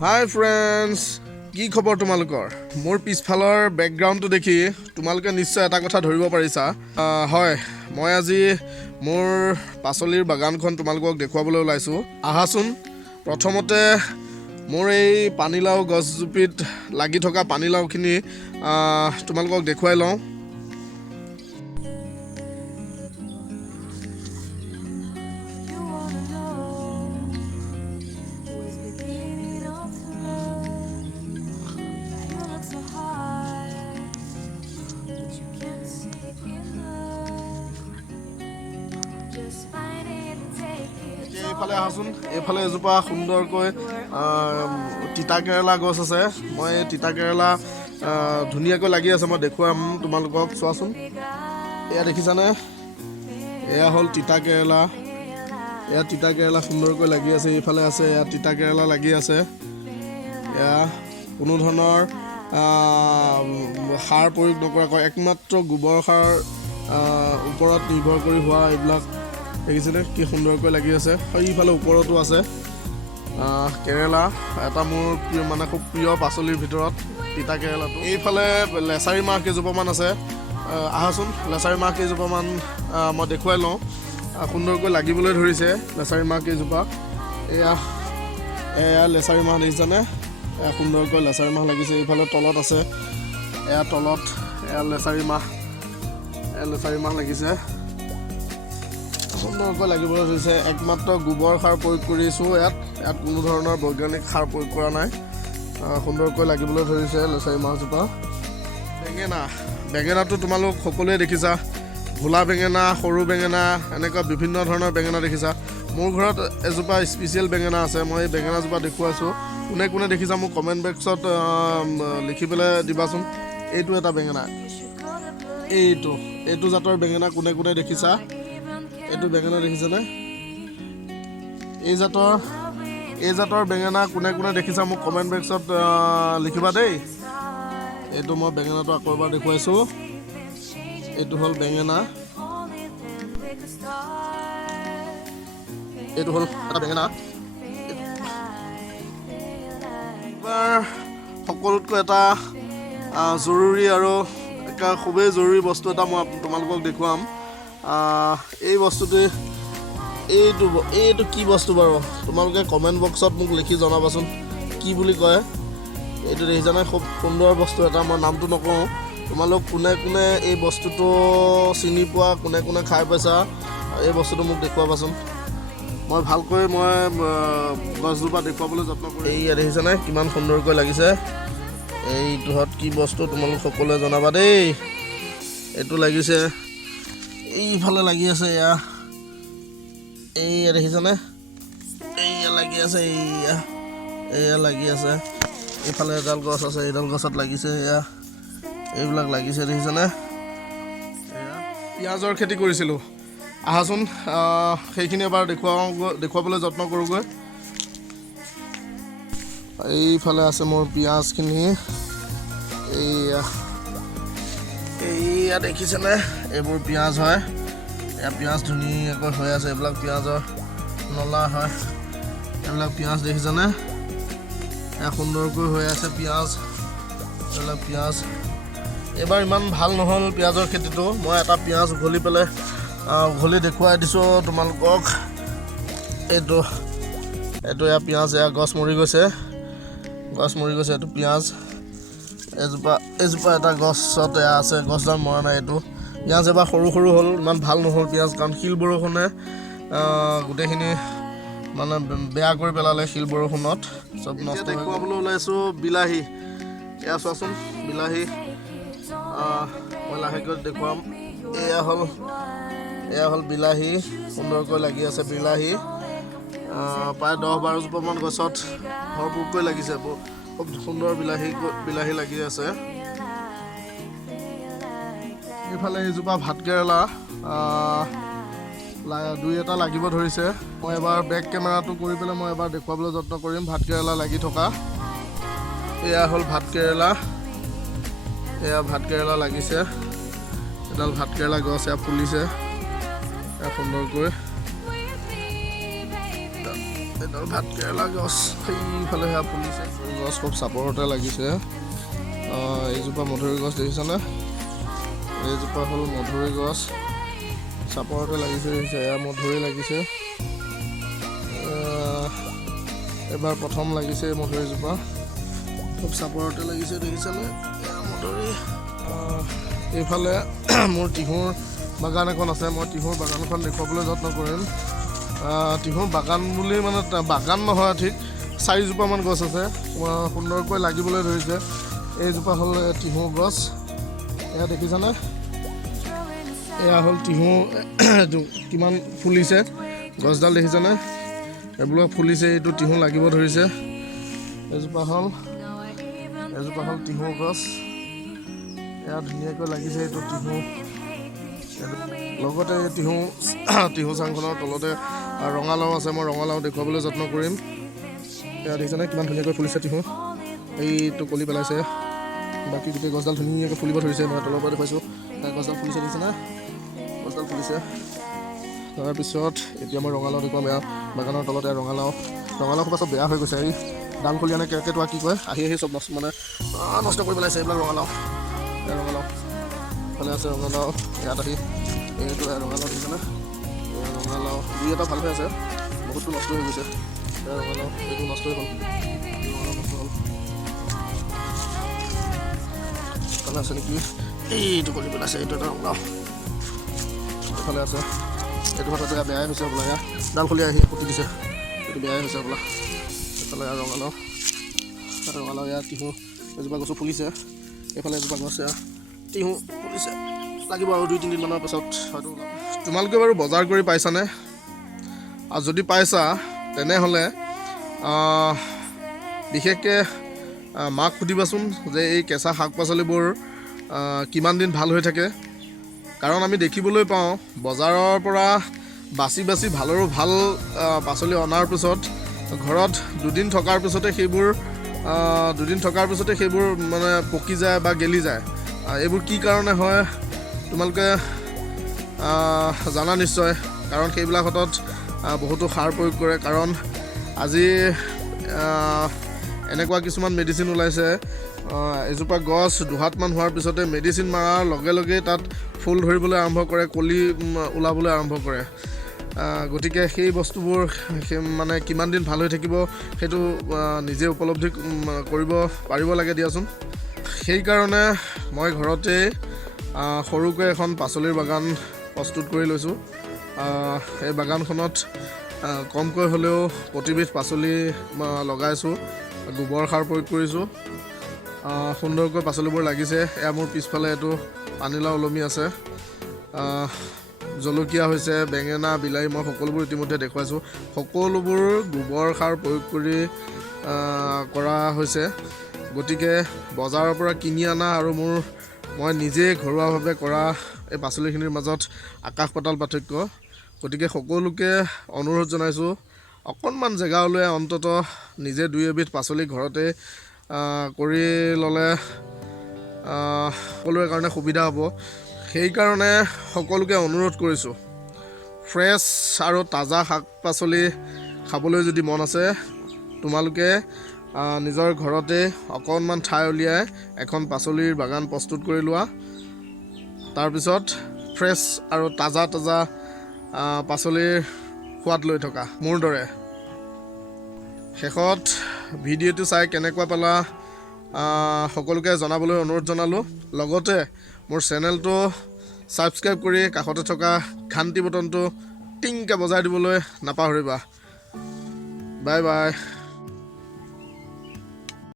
হাই friends, কি খবৰ তোমালোকৰ? মোৰ পিছফালৰ বেকগ্ৰাউণ্ডটো দেখি তোমালোকে নিশ্চয় এটা কথা ধৰিব পাৰিছা। হয়, মই আজি মোৰ পাচলিৰ বাগানখন তোমালোকক দেখুৱাবলৈ ওলাইছোঁ। আহাচোন। প্ৰথমতে মোৰ এই পানীলাও গছজোপিত লাগি থকা পানীলাওখিনি তোমালোকক দেখুৱাই লওঁ। এইফালে আহাচোন। এইফালে এজোপা সুন্দৰকৈ তিতা কেৰেলা গছ আছে। মই তিতা কেৰেলা ধুনীয়াকৈ লাগি আছে, মই দেখুৱাম তোমালোকক। চোৱাচোন, এয়া দেখিছানে? এয়া হ'ল তিতা কেৰেলা। এয়া তিতা কেৰেলা সুন্দৰকৈ লাগি আছে। এইফালে আছে, এয়া তিতা কেৰেলা লাগি আছে। এয়া কোনো ধৰণৰ সাৰ প্ৰয়োগ নকৰাকৈ একমাত্ৰ গোবৰ সাৰ ওপৰত নিৰ্ভৰ কৰি হোৱা এইবিলাক দেখিছেনে? কি সুন্দৰকৈ লাগি আছে। সেইফালে ওপৰতো আছে কেৰেলা, এটা মোৰ খুব প্ৰিয় পাচলিৰ ভিতৰত তিতা কেৰেলাটো। এইফালে লেচাৰী মাহ কেইজোপামান আছে। আহাচোন, লেচাৰী মাহ কেইজোপামান মই দেখুৱাই লওঁ। সুন্দৰকৈ লাগিবলৈ ধৰিছে লেচাৰী মাহ কেইজোপা। এয়া লেচাৰী মাহ দেখিছানে? এয়া সুন্দৰকৈ লেচাৰী মাহ লাগিছে। এইফালে তলত আছে, এয়া তলত এয়া লেচাৰী মাহ লাগিছে। সুন্দৰকৈ লাগিবলৈ ধৰিছে। একমাত্ৰ গোবৰ সাৰ প্ৰয়োগ কৰিছোঁ ইয়াত কোনো ধৰণৰ বৈজ্ঞানিক সাৰ প্ৰয়োগ কৰা নাই। সুন্দৰকৈ লাগিবলৈ ধৰিছে লেচাৰী মাহজোপা। বেঙেনাটো তোমালোক সকলোৱে দেখিছা। ভোলা বেঙেনা, সৰু বেঙেনা, এনেকুৱা বিভিন্ন ধৰণৰ বেঙেনা দেখিছা। মোৰ ঘৰত এজোপা স্পেচিয়েল বেঙেনা আছে। মই এই বেঙেনাজোপা দেখুৱাইছোঁ। কোনে কোনে দেখিছা মোক কমেণ্ট বক্সত লিখি পেলাই দিবাচোন। এইটো এটা বেঙেনা, এইটো জাতৰ বেঙেনা কোনে কোনে দেখিছা? এইটো বেঙেনা দেখিছেনে? এই জাতৰ বেঙেনা কোনে কোনে দেখিছা মোক কমেণ্ট বক্সত লিখিবা দেই। এইটো মই বেঙেনাটো আকৌ এবাৰ দেখুৱাইছোঁ। এইটো হ'ল বেঙেনা। এইটো হ'ল এটা বেঙেনা। এইবাৰ সকলোতকৈ এটা জৰুৰী আৰু খুবেই জৰুৰী বস্তু এটা মই তোমালোকক দেখুৱাম। এই বস্তুটো এইটো কি বস্তু বাৰু? তোমালোকে কমেণ্ট বক্সত মোক লিখি জনাবাচোন কি বুলি কয়। এইটো দেখিছানে? খুব সুন্দৰ বস্তু এটা। মই নামটো নকওঁ। তোমালোক কোনে কোনে এই বস্তুটো চিনি পোৱা, কোনে কোনে খাই পাইছা, এই বস্তুটো মোক দেখুৱাবাচোন। মই ভালকৈ গছজোপা দেখুৱাবলৈ যত্ন কৰিম। এইয়া দেখিছানে কিমান সুন্দৰকৈ লাগিছে? এইটোহঁত কি বস্তু তোমালোক সকলোৱে জনাবা দেই। এইটো লাগিছে, এইফালে লাগি আছে। এইয়া দেখিছানে? এইয়া লাগি আছে, এয়া লাগি আছে। এইফালে এডাল গছ আছে, এইডাল গছত লাগিছে। এইবিলাক লাগিছে দেখিছানে? পিঁয়াজৰ খেতি কৰিছিলোঁ। আহাচোন, সেইখিনি এবাৰ দেখুৱাবলৈ যত্ন কৰোঁগৈ। এইফালে আছে মোৰ পিঁয়াজখিনি। এইয়া দেখিছেনে? এইবোৰ পিঁয়াজ হয়। এয়া পিঁয়াজ ধুনীয়াকৈ হৈ আছে। এইবিলাক পিঁয়াজৰ নলা হয়। এইবিলাক পিঁয়াজ দেখিছেনে? এয়া সুন্দৰকৈ হৈ আছে পিঁয়াজ। এইবিলাক পিঁয়াজ এইবাৰ ইমান ভাল নহ'ল পিঁয়াজৰ খেতিটো। মই এটা পিঁয়াজ উঘলি দেখুৱাই দিছোঁ তোমালোকক। এইটো এয়া পিঁয়াজ। এয়া গছ মৰি গৈছে। এইটো পিঁয়াজ। এজোপা এটা গছত এয়া আছে, গছডাল মৰা নাই। এইটো পিঁয়াজ এবাৰ সৰু সৰু হ'ল, ইমান ভাল নহ'ল পিঁয়াজ, কাৰণ শিল বৰষুণে গোটেইখিনি বেয়া কৰি পেলালে। শিল বৰষুণত চব নষ্ট। দেখুৱাবলৈ ওলাইছোঁ বিলাহী। এয়া চোৱাচোন বিলাহী। মই লাহেকৈ দেখুৱাম। এয়া হ'ল বিলাহী। সুন্দৰকৈ লাগি আছে বিলাহী। প্ৰায় 10-12 জোপামান গছত ভৰপূৰকৈ লাগিছে। খুব সুন্দৰ বিলাহী লাগি আছে। এইফালে এইজোপা ভাতকেৰেলা দুই এটা লাগিব ধৰিছে। মই এবাৰ বেক কেমেৰাটো কৰি পেলাই মই এবাৰ দেখুৱাবলৈ যত্ন কৰিম ভাতকেৰেলা লাগি থকা। এয়া হ'ল ভাতকেৰেলা। এয়া ভাতকেৰেলা লাগিছে। এডাল ভাতকেৰেলা গছ এয়া ফুলিছে। এয়া সুন্দৰকৈ এডাল ভাত কেৰেলা গছ সেইফালে সেয়া ফুলিছে গছ খুব চাপৰতে লাগিছে এইজোপা মধুৰি গছ দেখিছানে এইজোপা হ'ল মধুৰি গছ চাপৰতে লাগিছে দেখিছে এয়া মধুৰি লাগিছে এবাৰ প্ৰথম লাগিছে মধুৰিজোপা খুব চাপৰতে লাগিছে দেখিছানে এয়া মধুৰি এইফালে মোৰ তিহুৰ বাগান এখন আছে মই তিহুৰ বাগানখন দেখুৱাবলৈ যত্ন কৰিম তিহুৰ বাগান বুলি মানে বাগান নহয় ঠিক 4জোপামান গছ আছে সুন্দৰকৈ লাগিবলৈ ধৰিছে এইজোপা হ'ল তিহু গছ এয়া দেখিছানে এয়া হ'ল তিহু কিমান ফুলিছে গছডাল দেখিছানে এইবিলাক ফুলিছে এইটো তিহু লাগিব ধৰিছে এজোপা হ'ল তিহু গছ এয়া ধুনীয়াকৈ লাগিছে এইটো তিহু লগতে তিহু চাংখনৰ তলতে ৰঙালাও আছে মই ৰঙালাও দেখুৱাবলৈ যত্ন কৰিম এয়া দেখিছেনে কিমান ধুনীয়াকৈ ফুলিছে তিহু এইটো কলি পেলাইছে বাকী গোটেই গছডাল ধুনীয়াকৈ ফুলিব ধৰিছে মই তলৰ পৰা দেখুৱাইছোঁ গছডাল ফুলিছে দেখিছেনে গছডাল ফুলিছে তাৰপিছত এতিয়া মই ৰঙালাও দেখুৱাম এয়া বাগানৰ তলতে ৰঙালাও সোপা চব বেয়া হৈ গৈছে এই ডালফলীয়া নে কেৰকেটুৱা কি কয় আহি চব নষ্ট কৰি পেলাইছে এইবিলাক ৰঙালাও ভালে আছে ৰঙালাও ইয়াত আহি এইটো ৰঙালাও দেখিছেনে ৰঙালাও দুই এটা ভাল হৈ আছে বহুতো নষ্ট হৈ গৈছে ৰঙালাও এইটো নষ্ট হৈ গ'ল ভালে আছে নেকি এইটো কৰি পেলাইছে এইটো এটা ৰঙালাও ভালে আছে এইটো কথা জেগা বেয়াই হৈছে বোলা ইয়াত ডালফলীয়া আহি পুতি দিছে এইটো বেয়াই হৈছে বোলা এইফালে ৰঙালাও ইয়াত তিহু এজোপা গছো ফুলিছে এইফালে এজোপা গছ তিহু ফুলিছে লাগিব আৰু 2-3 দিনমানৰ পাছত হয়তো তোমালোকে বাৰু বজাৰ কৰি পাইছানে আৰু যদি পাইছা তেনেহ'লে বিশেষকৈ মাক সুধিবাচোন যে এই কেঁচা শাক পাচলিবোৰ কিমান দিন ভাল হৈ থাকে কাৰণ আমি দেখিবলৈ পাওঁ বজাৰৰ পৰা বাছি ভালৰো ভাল পাচলি অনাৰ পিছত ঘৰত দুদিন থকাৰ পিছতে সেইবোৰ মানে পকি যায় বা গেলি যায় এইবোৰ কি কাৰণে হয় তোমালোকে জানা নিশ্চয় কাৰণ সেইবিলাক হাতত বহুতো সাৰ প্ৰয়োগ কৰে কাৰণ আজি এনেকুৱা কিছুমান মেডিচিন ওলাইছে এজোপা গছ দুহাতমান হোৱাৰ পিছতে মেডিচিন মাৰাৰ লগে লগেই তাত ফুল ধৰিবলৈ আৰম্ভ কৰে কলি ওলাবলৈ আৰম্ভ কৰে গতিকে সেই বস্তুবোৰ মানে কিমান দিন ভাল হৈ থাকিব সেইটো নিজে উপলব্ধি কৰিব পাৰিব লাগে দিয়াচোন সেইকাৰণে মই ঘৰতে সৰুকৈ এখন পাচলিৰ বাগান প্ৰস্তুত কৰি লৈছোঁ এই বাগানখনত কমকৈ হ'লেও প্ৰতিবিধ পাচলি লগাইছোঁ গোবৰ সাৰ প্ৰয়োগ কৰিছোঁ সুন্দৰকৈ পাচলিবোৰ লাগিছে এয়া মোৰ পিছফালে এইটো পানীলাও ওলমি আছে জলকীয়া হৈছে বেঙেনা বিলাহী মই সকলোবোৰ ইতিমধ্যে দেখুৱাইছোঁ সকলোবোৰ গোবৰ সাৰ প্ৰয়োগ কৰি কৰা হৈছে গতিকে বজাৰৰ পৰা কিনি অনা আৰু মই নিজে ঘৰুৱাভাৱে কৰা এই পাচলিখিনিৰ মাজত আকাশ পাতাল পাৰ্থক্য গতিকে সকলোকে অনুৰোধ জনাইছোঁ অকণমান জেগা উলিয়াই অন্ততঃ নিজে 2-এবিধ পাচলি ঘৰতে কৰি ল'লে সকলোৰে কাৰণে সুবিধা হ'ব সেইকাৰণে সকলোকে অনুৰোধ কৰিছোঁ ফ্ৰেছ আৰু তাজা শাক পাচলি খাবলৈ যদি মন আছে তোমালোকে নিজৰ ঘৰতে অকণমান ঠাই উলিয়াই এখন পাচলিৰ বাগান প্ৰস্তুত কৰি লোৱা তাৰপিছত ফ্ৰেছ আৰু তাজা পাচলিৰ সোৱাদ লৈ থকা মোৰ দৰে শেষত ভিডিঅ'টো চাই কেনেকুৱা পালা সকলোকে জনাবলৈ অনুৰোধ জনালোঁ লগতে মোৰ চেনেলটো ছাবস্ক্ৰাইব কৰি কাষতে থকা ঘণ্টি বটনটো টিংকৈ বজাই দিবলৈ নাপাহৰিবা বাই বাই